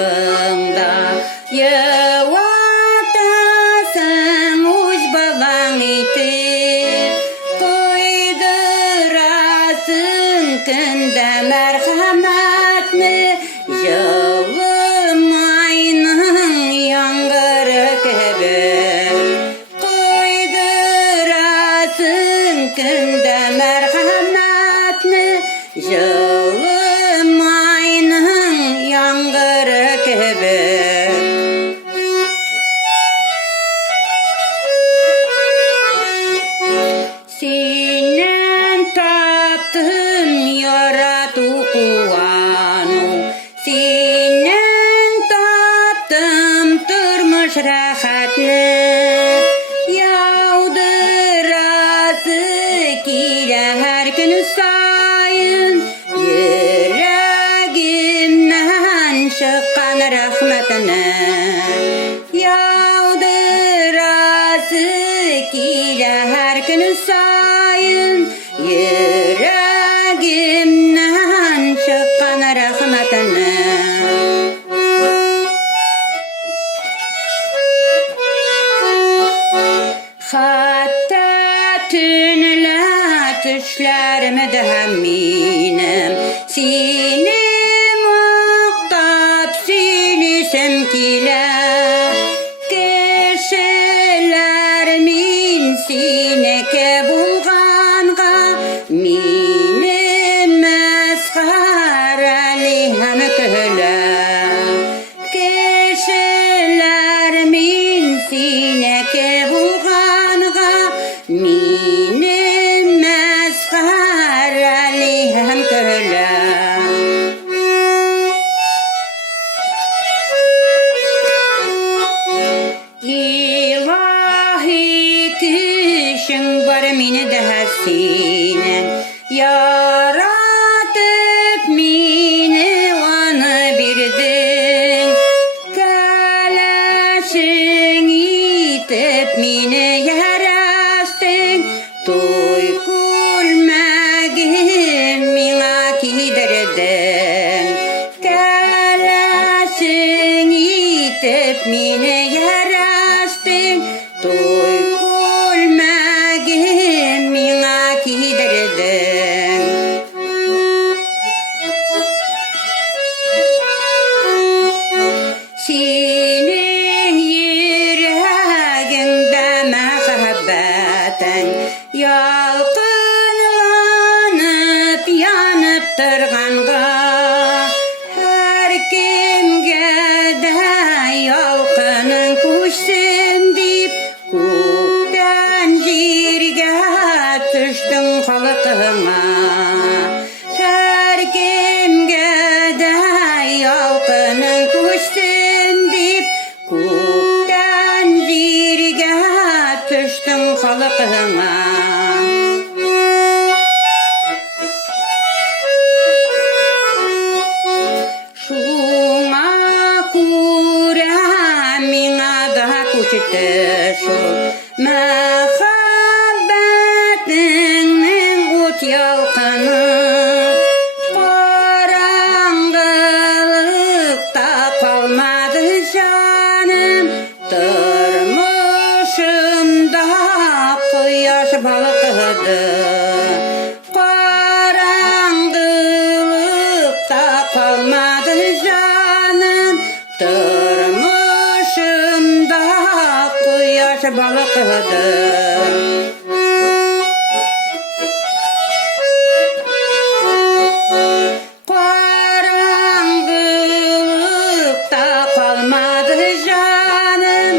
артыңда. Юатасын өз балаң етіп, қойдырасың күнде мәрхәмәтні, жылымайның яңғыры кебек. Қойдырасың күнде мәрхәмәтні, жылымайның яңғыры кебек. Сенен таптым ярату қуану, сенен таптым тұрмыш рәхәтні, яудырасы келе әр күн сайын, йөрәгімнән шыққан рәхмәтіні. Яудырасы келе әр күн сайын, йөрәгімнән шыққан рәхмәтіні. Хатта түнілі түшлерімді минем, сені мақтап сөйлесем келе. Кешелер мен сенеке болғанға, мені мәсқарәлі һәм күлі. Кешелер мен сенеке болғанға, мені мәсқарәлі һәм күлі. İlahi küşün var mini de senen, yaratıp mini onu birdin. Kələşin itip mini yarastın, toy kulmagim mina kidirdin. Kələşin itip mini yarastın, toy kulmagim mina kidirdin. Senin yüreğinde mehabbetin yalqınlanıp yanıp durğanğa, her kimge de yalqının kuşsun deyip, көктен жерге түштің халқыңа. Her kimge de yalqının kuşsun deyip, көктен жерге түштің халқыңа. Шуңа күрә миңа да күчті шул, мәхәббәтіңнең ут ялқыны. Қараңғылықта қалмады жаным, тұрмышымда құяш балқыды. Қараңғылықта қалмады жаным, тұрмышымда құяш балқыды. Қараңғылықта қалмады жаным,